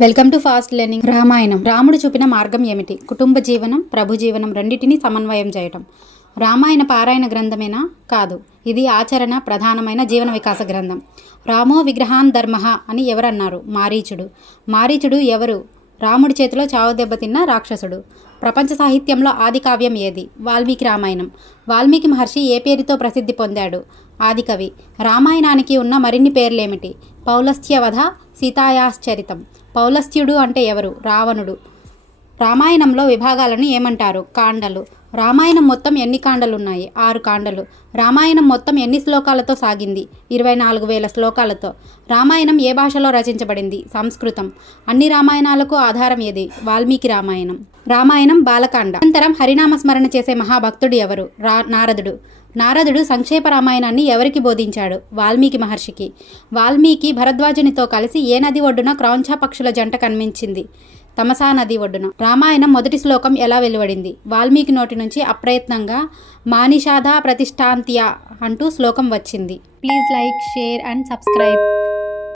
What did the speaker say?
Welcome to fast learning. Ramayanam. రాముడు చూపిన మార్గం ఏమిటి? కుటుంబ జీవనం, ప్రభు జీవనం రెండింటినీ సమన్వయం చేయటం. రామాయణ పారాయణ గ్రంథమేనా? కాదు. ఇది ఆచరణ ప్రధానమైన జీవన వికాస గ్రంథం. రామో విగ్రహాన్ ధర్మః అని ఎవరన్నారు? మారీచుడు. మారీచుడు ఎవరు? రాముడి చేతిలో చావు దెబ్బతిన్న రాక్షసుడు. ప్రపంచ సాహిత్యంలో ఆది కావ్యం ఏది? వాల్మీకి రామాయణం. వాల్మీకి మహర్షి ఏ పేరుతో ప్రసిద్ధి పొందాడు? ఆదికవి. రామాయణానికి ఉన్న మరిన్ని పేర్లేమిటి? పౌలస్త్యవధ, సీతాయాశ్చరితం. పౌలస్త్యుడు అంటే ఎవరు? రావణుడు. రామాయణంలో విభాగాలను ఏమంటారు? కాండలు. రామాయణం మొత్తం ఎన్ని కాండలు ఉన్నాయి? 6 కాండలు. రామాయణం మొత్తం ఎన్ని శ్లోకాలతో సాగింది? 24,000 శ్లోకాలతో. రామాయణం ఏ భాషలో రచించబడింది? సంస్కృతం. అన్ని రామాయణాలకు ఆధారం ఏది? వాల్మీకి రామాయణం. రామాయణం బాలకాండ. అనంతరం హరినామస్మరణ చేసే మహాభక్తుడు ఎవరు? నారదుడు. నారదుడు సంక్షేప రామాయణాన్ని ఎవరికి బోధించాడు? వాల్మీకి మహర్షికి. వాల్మీకి భరద్వాజునితో కలిసి ఏ నది ఒడ్డున క్రౌంచ పక్షుల జంట కనిపించింది? తమసా నది ఒడ్డున. రామాయణం మొదటి శ్లోకం ఎలా వెలువడింది? వాల్మీకి నోటి నుంచి అప్రయత్నంగా మానిషాధ ప్రతిష్టాంత్య అంటూ శ్లోకం వచ్చింది. Please like, share and subscribe.